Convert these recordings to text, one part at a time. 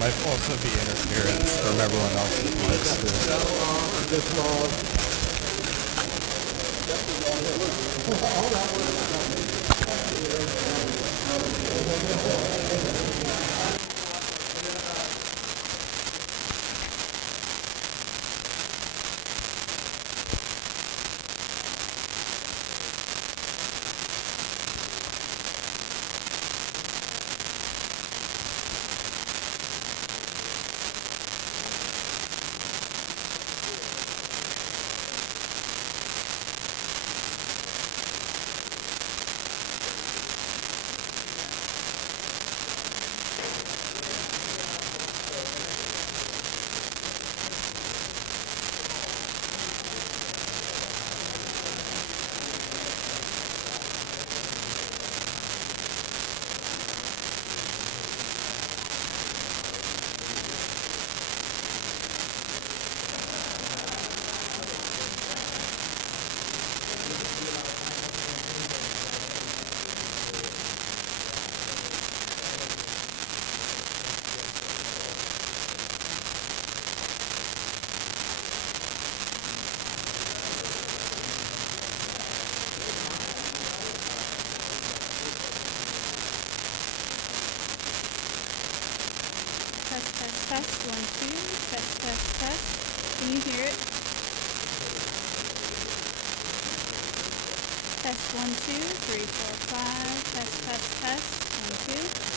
might also be interference from everyone else's voice. Test, 1, 2, test. Can you hear it? Test, 1, 2, 3, 4, 5, test, 1, 2.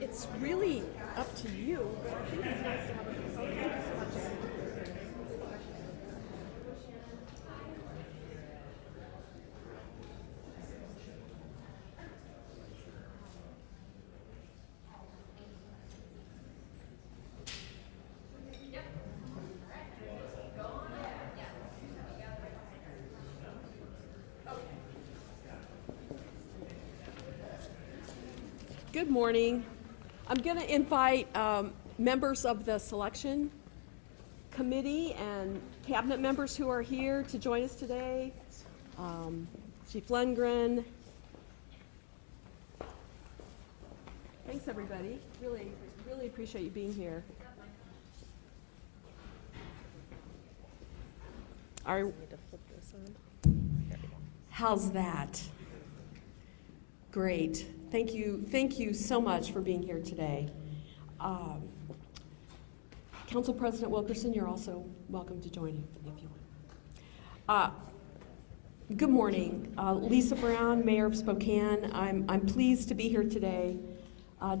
It's really up to you, but I think it's nice to have a consultant. Good morning. I'm going to invite members of the selection committee and cabinet members who are here to join us today. Chief Lundgren. Thanks, everybody. Really appreciate you being here. How's that? Great. Thank you so much for being here today. Council President Wilkerson, you're also welcome to join if you want. Good morning. Lisa Brown, Mayor of Spokane. I'm pleased to be here today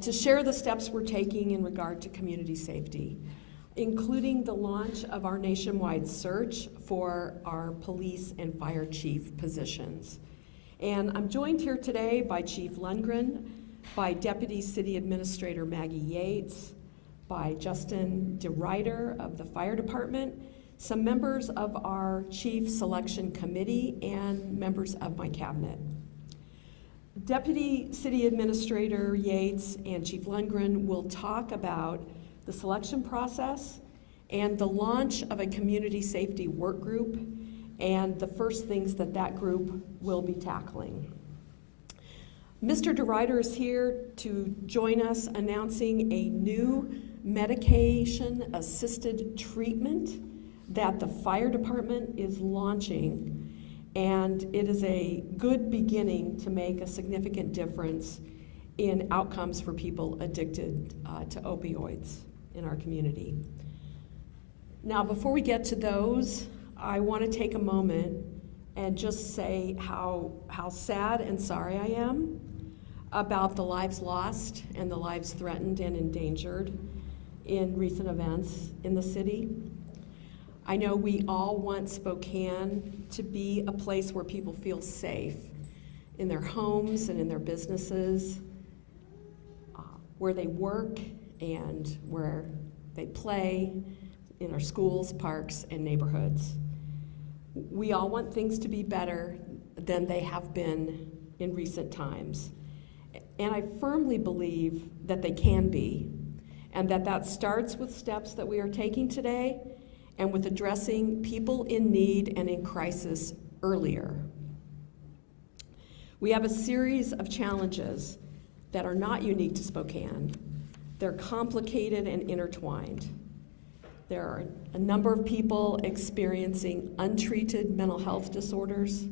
to share the steps we're taking in regard to community safety, including the launch of our nationwide search for our police and fire chief positions. And I'm joined here today by Chief Lundgren, by Deputy City Administrator Maggie Yates, by Justin DeRuyter of the Fire Department, some members of our Chief Selection Committee, and members of my cabinet. Deputy City Administrator Yates and Chief Lundgren will talk about the selection process and the launch of a community safety work group and the first things that that group will be tackling. Mr. DeRuyter is here to join us announcing a new medication-assisted treatment that the fire department is launching, and it is a good beginning to make a significant difference in outcomes for people addicted to opioids in our community. Now, before we get to those, I want to take a moment and just say how sad and sorry I am about the lives lost and the lives threatened and endangered in recent events in the city. I know we all want Spokane to be a place where people feel safe in their homes and in their businesses, where they work and where they play, in our schools, parks, and neighborhoods. We all want things to be better than they have been in recent times. And I firmly believe that they can be, and that starts with steps that we are taking today and with addressing people in need and in crisis earlier. We have a series of challenges that are not unique to Spokane. They're complicated and intertwined. There are a number of people experiencing untreated mental health disorders,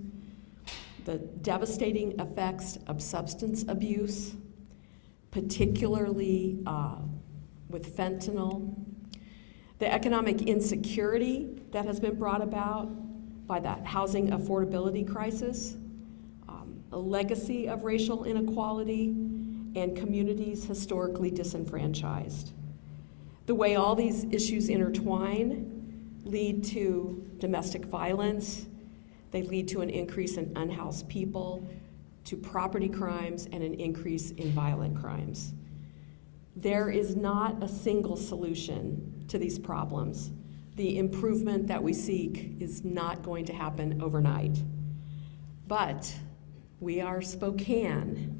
the devastating effects of substance abuse, particularly with fentanyl, the economic insecurity that has been brought about by that housing affordability crisis, a legacy of racial inequality, and communities historically disenfranchised. The way all these issues intertwine lead to domestic violence, they lead to an increase in unhoused people, to property crimes, and an increase in violent crimes. There is not a single solution to these problems. The improvement that we seek is not going to happen overnight. But we are Spokane.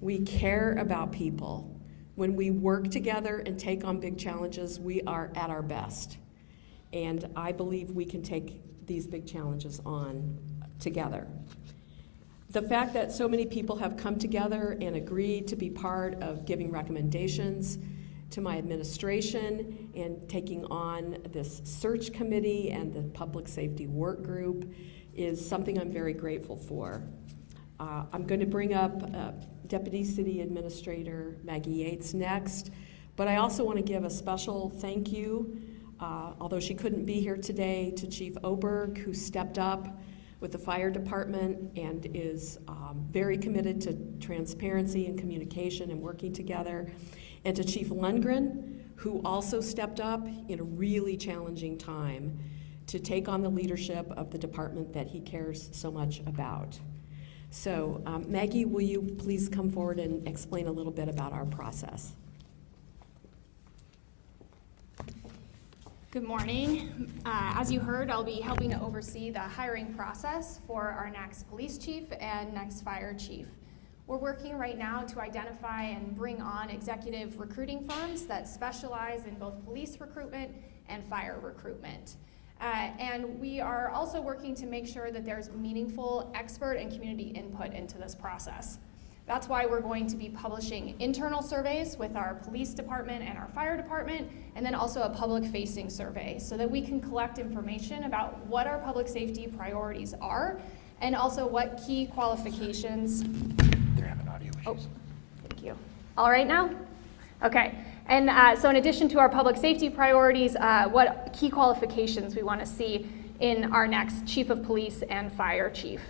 We care about people. When we work together and take on big challenges, we are at our best. And I believe we can take these big challenges on together. The fact that so many people have come together and agreed to be part of giving recommendations to my administration and taking on this search committee and the public safety work group is something I'm very grateful for. I'm going to bring up Deputy City Administrator Maggie Yates next, but I also want to give a special thank you, although she couldn't be here today, to Chief Oberg, who stepped up with the fire department and is very committed to transparency and communication and working together, and to Chief Lundgren, who also stepped up in a really challenging time to take on the leadership of the department that he cares so much about. So Maggie, will you please come forward and explain a little bit about our process? Good morning. As you heard, I'll be helping to oversee the hiring process for our next police chief and next fire chief. We're working right now to identify and bring on executive recruiting firms that specialize in both police recruitment and fire recruitment. And we are also working to make sure that there's meaningful expert and community input into this process. That's why we're going to be publishing internal surveys with our police department and our fire department, and then also a public-facing survey so that we can collect information about what our public safety priorities are and also what key qualifications. They're having audio issues. Oh, thank you. All right now? Okay. And so in addition to our public safety priorities, what key qualifications we want to see in our next chief of police and fire chief.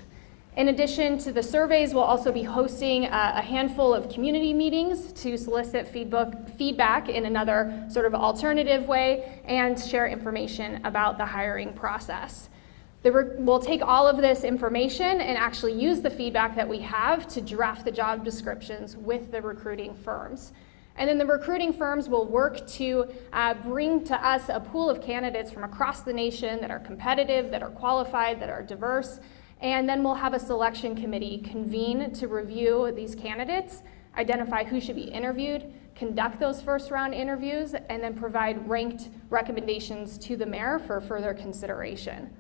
In addition to the surveys, we'll also be hosting a handful of community meetings to solicit feedback in another sort of alternative way and share information about the hiring process. We'll take all of this information and actually use the feedback that we have to draft the job descriptions with the recruiting firms. And then the recruiting firms will work to bring to us a pool of candidates from across the nation that are competitive, that are qualified, that are diverse. And then we'll have a selection committee convene to review these candidates, identify who should be interviewed, conduct those first round interviews, and then provide ranked recommendations to the mayor for further consideration.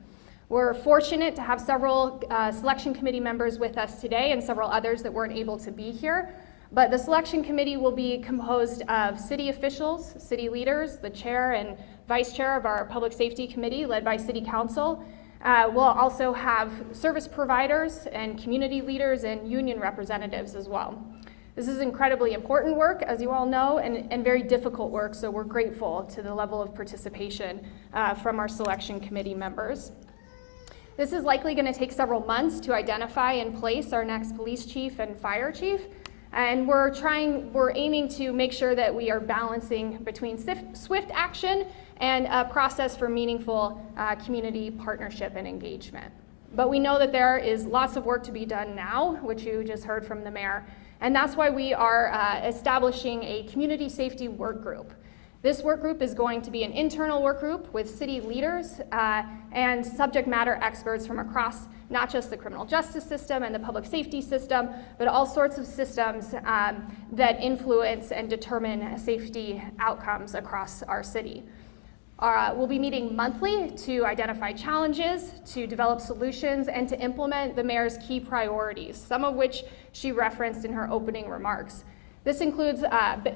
We're fortunate to have several selection committee members with us today and several others that weren't able to be here. But the selection committee will be composed of city officials, city leaders, the chair and vice chair of our public safety committee led by city council. We'll also have service providers and community leaders and union representatives as well. This is incredibly important work, as you all know, and very difficult work, so we're grateful to the level of participation from our selection committee members. This is likely going to take several months to identify and place our next police chief and fire chief. And we're aiming to make sure that we are balancing between swift action and a process for meaningful community partnership and engagement. But we know that there is lots of work to be done now, which you just heard from the mayor. And that's why we are establishing a community safety work group. This work group is going to be an internal work group with city leaders and subject matter experts from across not just the criminal justice system and the public safety system, but all sorts of systems that influence and determine safety outcomes across our city. We'll be meeting monthly to identify challenges, to develop solutions, and to implement the mayor's key priorities, some of which she referenced in her opening remarks. This includes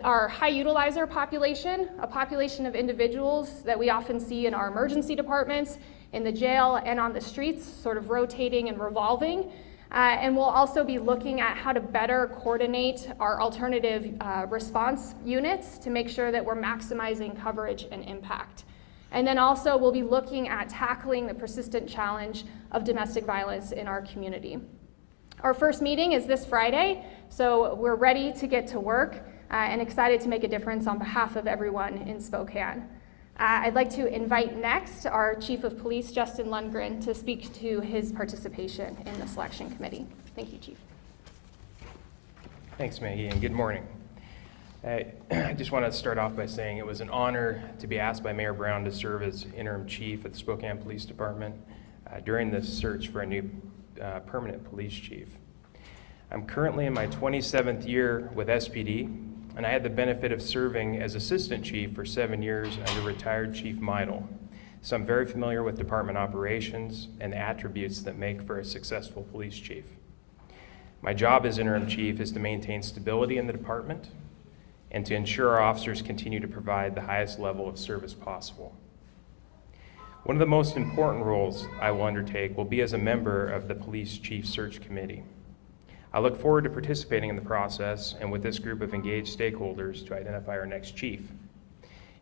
our high utilizer population, a population of individuals that we often see in our emergency departments, in the jail, and on the streets, sort of rotating and revolving. And we'll also be looking at how to better coordinate our alternative response units to make sure that we're maximizing coverage and impact. And then also we'll be looking at tackling the persistent challenge of domestic violence in our community. Our first meeting is this Friday, so we're ready to get to work and excited to make a difference on behalf of everyone in Spokane. I'd like to invite next our Chief of Police, Justin Lundgren, to speak to his participation in the selection committee. Thank you, Chief. Thanks, Maggie, and good morning. I just want to start off by saying it was an honor to be asked by Mayor Brown to serve as interim chief at the Spokane Police Department during this search for a new permanent police chief. I'm currently in my 27th year with SPD, and I had the benefit of serving as assistant chief for 7 years under retired Chief Meidel. So I'm very familiar with department operations and the attributes that make for a successful police chief. My job as interim chief is to maintain stability in the department and to ensure our officers continue to provide the highest level of service possible. One of the most important roles I will undertake will be as a member of the Police Chief Search Committee. I look forward to participating in the process and with this group of engaged stakeholders to identify our next chief.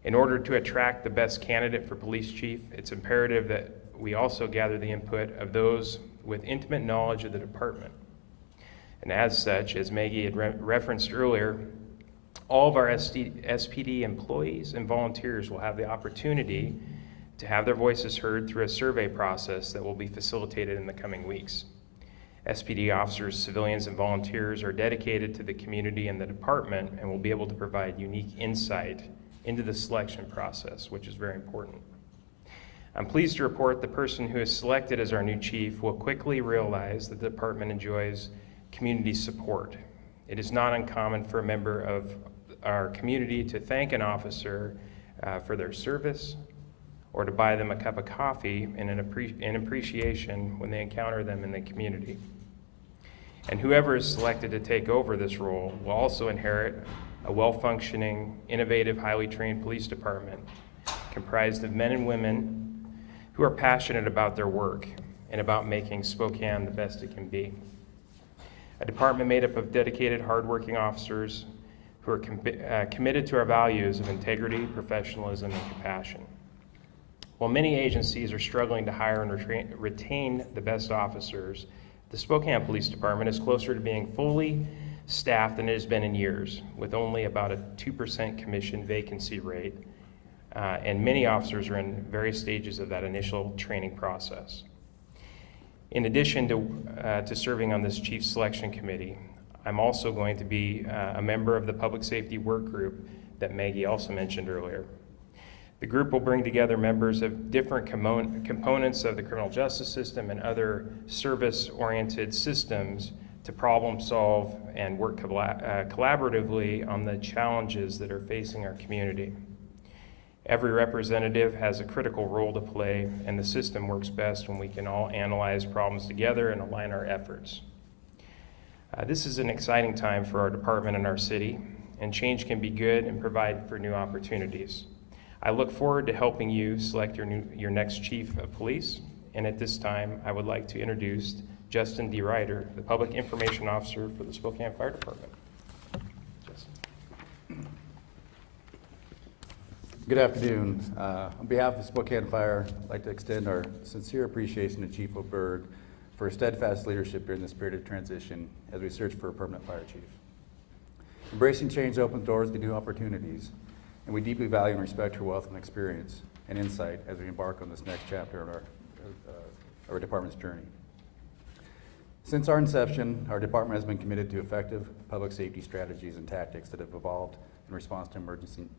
In order to attract the best candidate for police chief, it's imperative that we also gather the input of those with intimate knowledge of the department. And as such, as Maggie had referenced earlier, all of our SPD employees and volunteers will have the opportunity to have their voices heard through a survey process that will be facilitated in the coming weeks. SPD officers, civilians, and volunteers are dedicated to the community and the department and will be able to provide unique insight into the selection process, which is very important. I'm pleased to report the person who is selected as our new chief will quickly realize that the department enjoys community support. It is not uncommon for a member of our community to thank an officer for their service or to buy them a cup of coffee in appreciation when they encounter them in the community. And whoever is selected to take over this role will also inherit a well-functioning, innovative, highly trained police department comprised of men and women who are passionate about their work and about making Spokane the best it can be. A department made up of dedicated, hardworking officers who are committed to our values of integrity, professionalism, and compassion. While many agencies are struggling to hire and retain the best officers, the Spokane Police Department is closer to being fully staffed than it has been in years, with only about a 2% commission vacancy rate, and many officers are in various stages of that initial training process. In addition to serving on this chief selection committee, I'm also going to be a member of the public safety work group that Maggie also mentioned earlier. The group will bring together members of different components of the criminal justice system and other service-oriented systems to problem solve and work collaboratively on the challenges that are facing our community. Every representative has a critical role to play, and the system works best when we can all analyze problems together and align our efforts. This is an exciting time for our department and our city, and change can be good and provide for new opportunities. I look forward to helping you select your next chief of police, and at this time, I would like to introduce Justin D. Ryder, the Public Information Officer for the Spokane Fire Department. Justin. Good afternoon. On behalf of Spokane Fire, I'd like to extend our sincere appreciation to Chief O'Berg for his steadfast leadership during this period of transition as we search for a permanent fire chief. Embracing change opens doors to new opportunities, and we deeply value and respect her wealth and experience and insight as we embark on this next chapter of our department's journey. Since our inception, our department has been committed to effective public safety strategies and tactics that have evolved in response to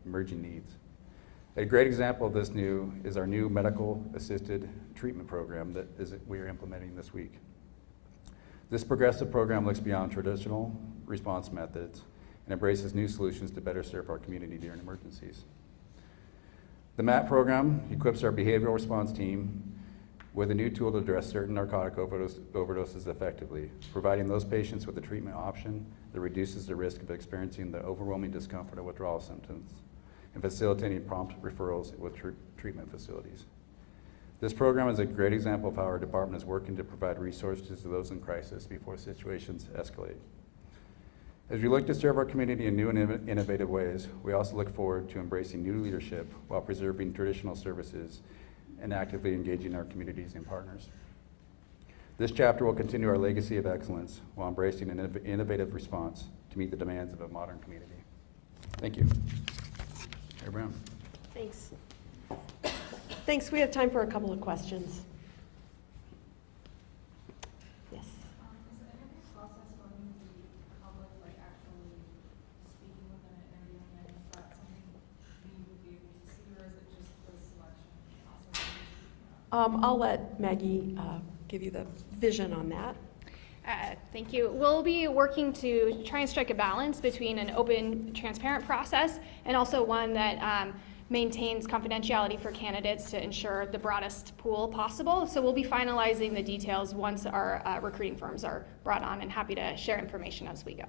emerging needs. A great example of this is our new medical assisted treatment program that we are implementing this week. This progressive program looks beyond traditional response methods and embraces new solutions to better serve our community during emergencies. The MAT program equips our behavioral response team with a new tool to address certain narcotic overdoses effectively, providing those patients with a treatment option that reduces the risk of experiencing the overwhelming discomfort of withdrawal symptoms and facilitating prompt referrals with treatment facilities. This program is a great example of how our department is working to provide resources to those in crisis before situations escalate. As we look to serve our community in new and innovative ways, we also look forward to embracing new leadership while preserving traditional services and actively engaging our communities and partners. This chapter will continue our legacy of excellence while embracing an innovative response to meet the demands of a modern community. Thank you. Mayor Brown. Thanks. Thanks. We have time for a couple of questions. Yes. Is the interview process going to be public, like actually speaking with them and interviewing them? Is that something we would be able to see, or is it just the selection process? I'll let Maggie give you the vision on that. Thank you. We'll be working to try and strike a balance between an open, transparent process and also one that maintains confidentiality for candidates to ensure the broadest pool possible. So we'll be finalizing the details once our recruiting firms are brought on, and happy to share information as we go.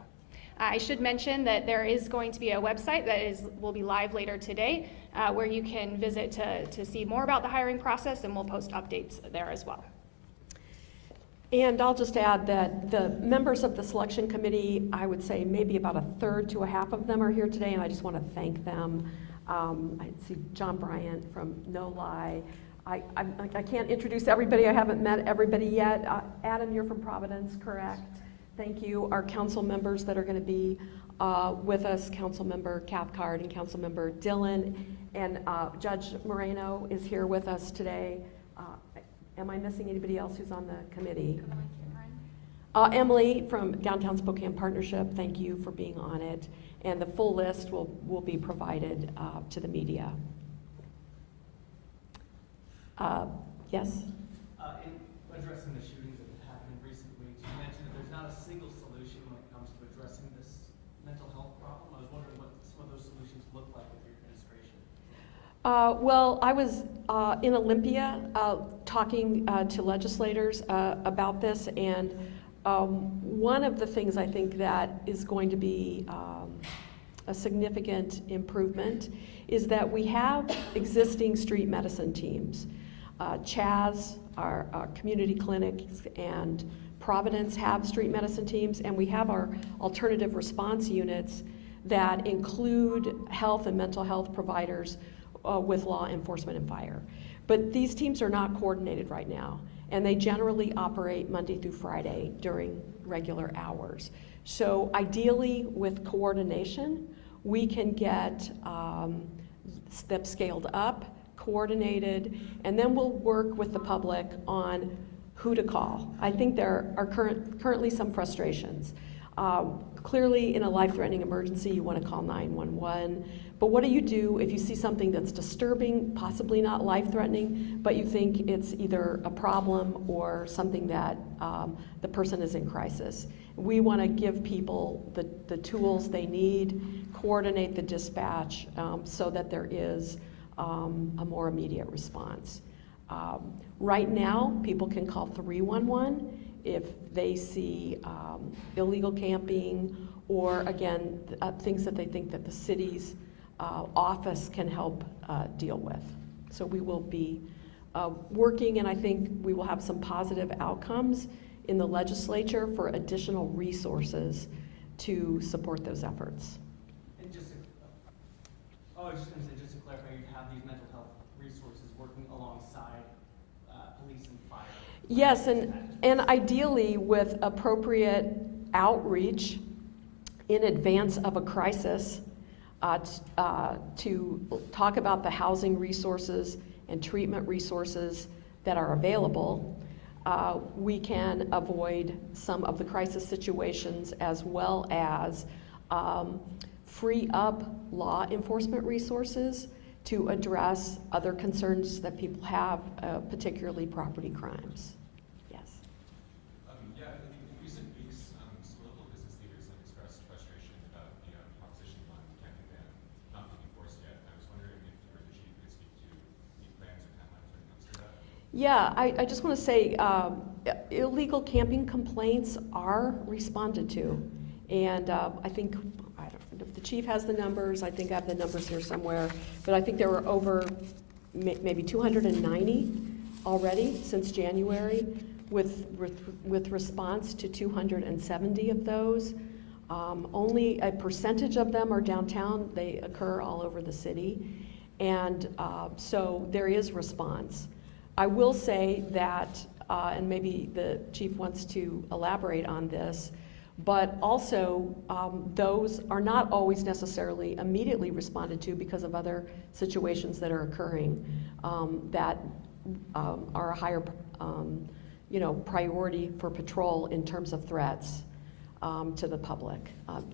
I should mention that there is going to be a website that will be live later today where you can visit to see more about the hiring process, and we'll post updates there as well. And I'll just add that the members of the selection committee, I would say maybe about a third to a half of them are here today, and I just want to thank them. I see John Bryant from No Lie. I can't introduce everybody. I haven't met everybody yet. Adam, you're from Providence, correct? Thank you. Our council members that are going to be with us, Council Member Cathcart and Council Member Dillon, and Judge Moreno is here with us today. Am I missing anybody else who's on the committee? Emily from Downtown Spokane Partnership, thank you for being on it. And the full list will be provided to the media. Yes? In addressing the shootings that have happened in recent weeks, you mentioned that there's not a single solution when it comes to addressing this mental health problem. I was wondering what some of those solutions look like with your administration. Well, I was in Olympia talking to legislators about this, and one of the things I think that is going to be a significant improvement is that we have existing street medicine teams. Chaz, our community clinics, and Providence have street medicine teams, and we have our alternative response units that include health and mental health providers with law enforcement and fire. But these teams are not coordinated right now, and they generally operate Monday through Friday during regular hours. So ideally, with coordination, we can get them scaled up, coordinated, and then we'll work with the public on who to call. I think there are currently some frustrations. Clearly, in a life-threatening emergency, you want to call 911. But what do you do if you see something that's disturbing, possibly not life-threatening, but you think it's either a problem or something that the person is in crisis? We want to give people the tools they need, coordinate the dispatch so that there is a more immediate response. Right now, people can call 311 if they see illegal camping or, again, things that they think that the city's office can help deal with. So we will be working, and I think we will have some positive outcomes in the legislature for additional resources to support those efforts. And just to, I was just going to say, just to clarify, you have these mental health resources working alongside police and fire. Yes, and ideally with appropriate outreach in advance of a crisis to talk about the housing resources and treatment resources that are available. We can avoid some of the crisis situations as well as free up law enforcement resources to address other concerns that people have, particularly property crimes. Yes. Yeah, in recent weeks, some local business leaders have expressed frustration about the Proposition 1 camping ban not being enforced yet. I was wondering if you or the chief could speak to any plans or timelines when it comes to that. Yeah, I just want to say illegal camping complaints are responded to. And I think, I don't know if the chief has the numbers, I think I have the numbers here somewhere, but I think there were over maybe 290 already since January with response to 270 of those. Only a percentage of them are downtown. They occur all over the city. And so there is response. I will say that, and maybe the chief wants to elaborate on this, but also those are not always necessarily immediately responded to because of other situations that are occurring that are a higher priority for patrol in terms of threats to the public.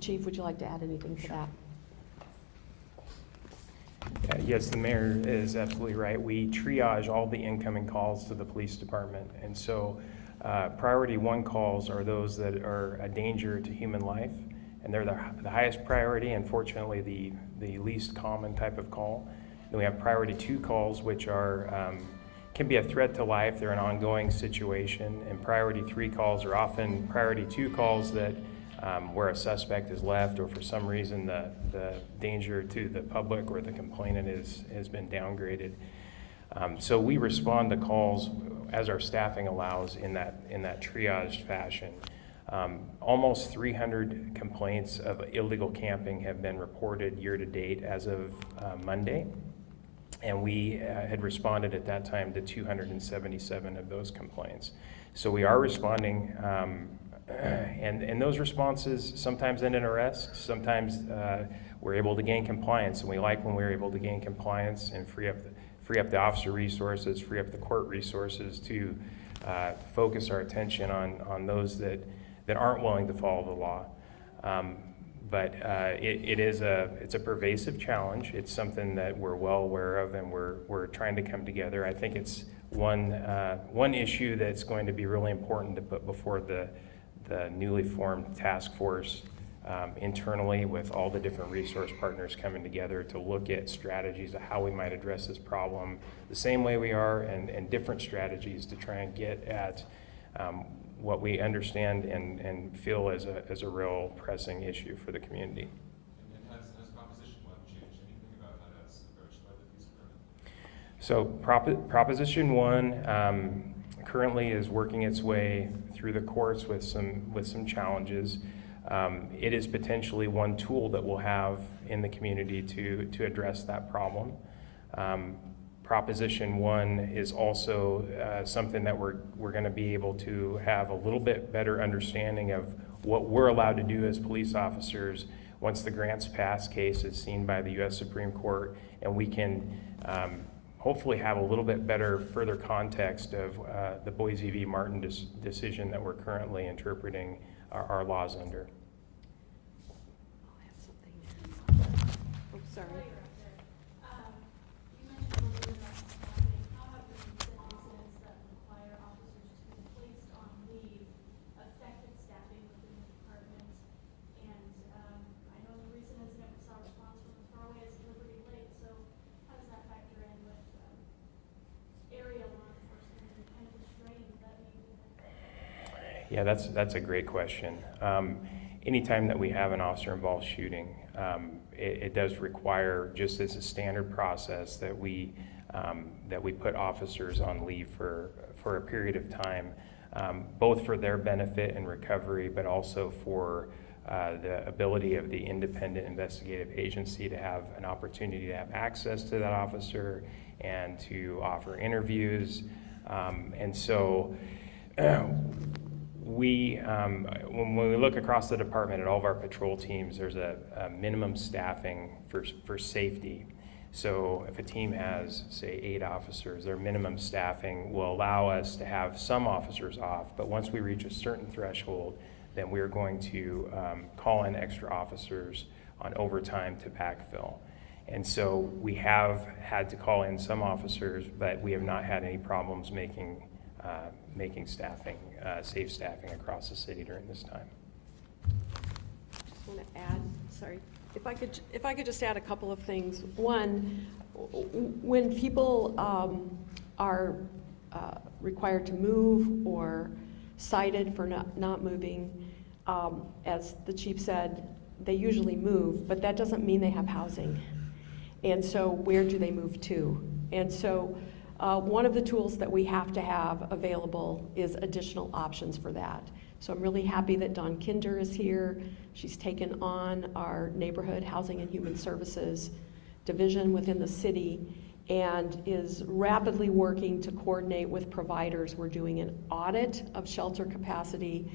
Chief, would you like to add anything to that? Yes, the mayor is absolutely right. We triage all the incoming calls to the police department. And so priority 1 calls are those that are a danger to human life. And they're the highest priority, and fortunately the least common type of call. Then we have priority 2 calls, which are can be a threat to life. They're an ongoing situation. And priority 3 calls are often priority 2 calls that where a suspect is left or for some reason the danger to the public or the complainant has been downgraded. So we respond to calls as our staffing allows in that triaged fashion. Almost 300 complaints of illegal camping have been reported year to date as of Monday. And we had responded at that time to 277 of those complaints. So we are responding, and those responses sometimes end in arrest, sometimes we're able to gain compliance, and we like when we're able to gain compliance and free up the officer resources, free up the court resources to focus our attention on those that aren't willing to follow the law. But it's a pervasive challenge. It's something that we're well aware of, and we're trying to come together. I think it's one issue that's going to be really important to put before the newly formed task force internally, with all the different resource partners coming together to look at strategies of how we might address this problem the same way we are, and different strategies to try and get at what we understand and feel as a real pressing issue for the community. And has Proposition 1 changed anything about how that's approached by the police department? So Proposition 1 currently is working its way through the courts with some challenges. It is potentially one tool that we'll have in the community to address that problem. Proposition 1 is also something that we're going to be able to have a little bit better understanding of what we're allowed to do as police officers once the grants pass case is seen by the U.S. Supreme Court, and we can hopefully have a little bit better further context of the Boise v. Martin decision that we're currently interpreting our laws under. I'll have something there. Oh, sorry. You mentioned a little bit about staffing. How have the recent incidents that require officers to be placed on leave affected staffing within the department? And I know in the recent incident we saw a response from as far away as Liberty Lake. So how does that factor in with area law enforcement and kind of the strain that may be there? Yeah, that's a great question. Anytime that we have an officer-involved shooting, it does require, just as a standard process, that we put officers on leave for a period of time, both for their benefit and recovery, but also for the ability of the independent investigative agency to have an opportunity to have access to that officer and to offer interviews. And so when we look across the department at all of our patrol teams, there's a minimum staffing for safety. So if a team has, say, 8 officers, their minimum staffing will allow us to have some officers off, but once we reach a certain threshold, then we're going to call in extra officers on overtime to backfill. And so we have had to call in some officers, but we have not had any problems making staffing, safe staffing across the city during this time. Just want to add, sorry, if I could just add a couple of things. One, when people are required to move or cited for not moving, as the chief said, they usually move, but that doesn't mean they have housing. And so where do they move to? And so one of the tools that we have to have available is additional options for that. So I'm really happy that Dawn Kinder is here. She's taken on our Neighborhood Housing and Human Services division within the city and is rapidly working to coordinate with providers. We're doing an audit of shelter capacity,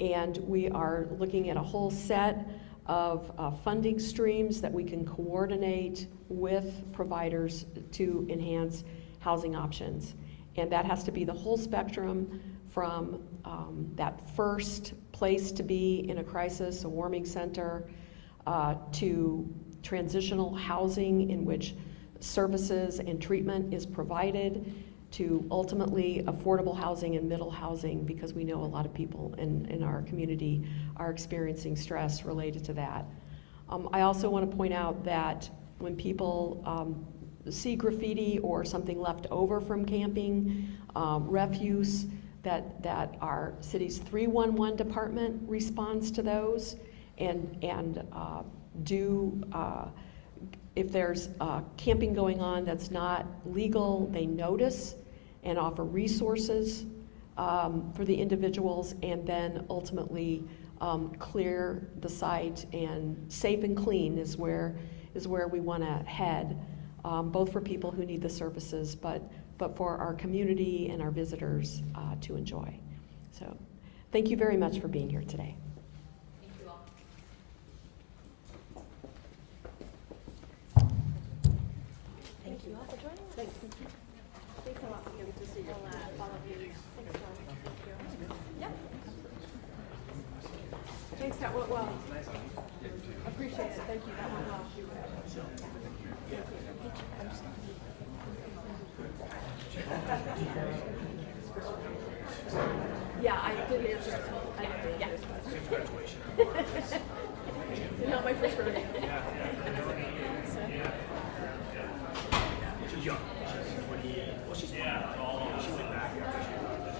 and we are looking at a whole set of funding streams that we can coordinate with providers to enhance housing options. And that has to be the whole spectrum from that first place to be in a crisis, a warming center, to transitional housing in which services and treatment is provided, to ultimately affordable housing and middle housing, because we know a lot of people in our community are experiencing stress related to that. I also want to point out that when people see graffiti or something left over from camping, refuse, that our city's 311 department responds to those and if there's camping going on that's not legal, they notice and offer resources for the individuals, and then ultimately clear the site, and safe and clean is where we want to head, both for people who need the services, but for our community and our visitors to enjoy. So thank you very much for being here today. Thank you all. Thank you all for joining us. Thanks. Thanks a lot. Good to see you. Follow you. Thanks, John. Yeah. Thanks, that went well. Appreciate it. Thank you. That went well. Yeah, I didn't answer it. Congratulations. Not my first rodeo. Young.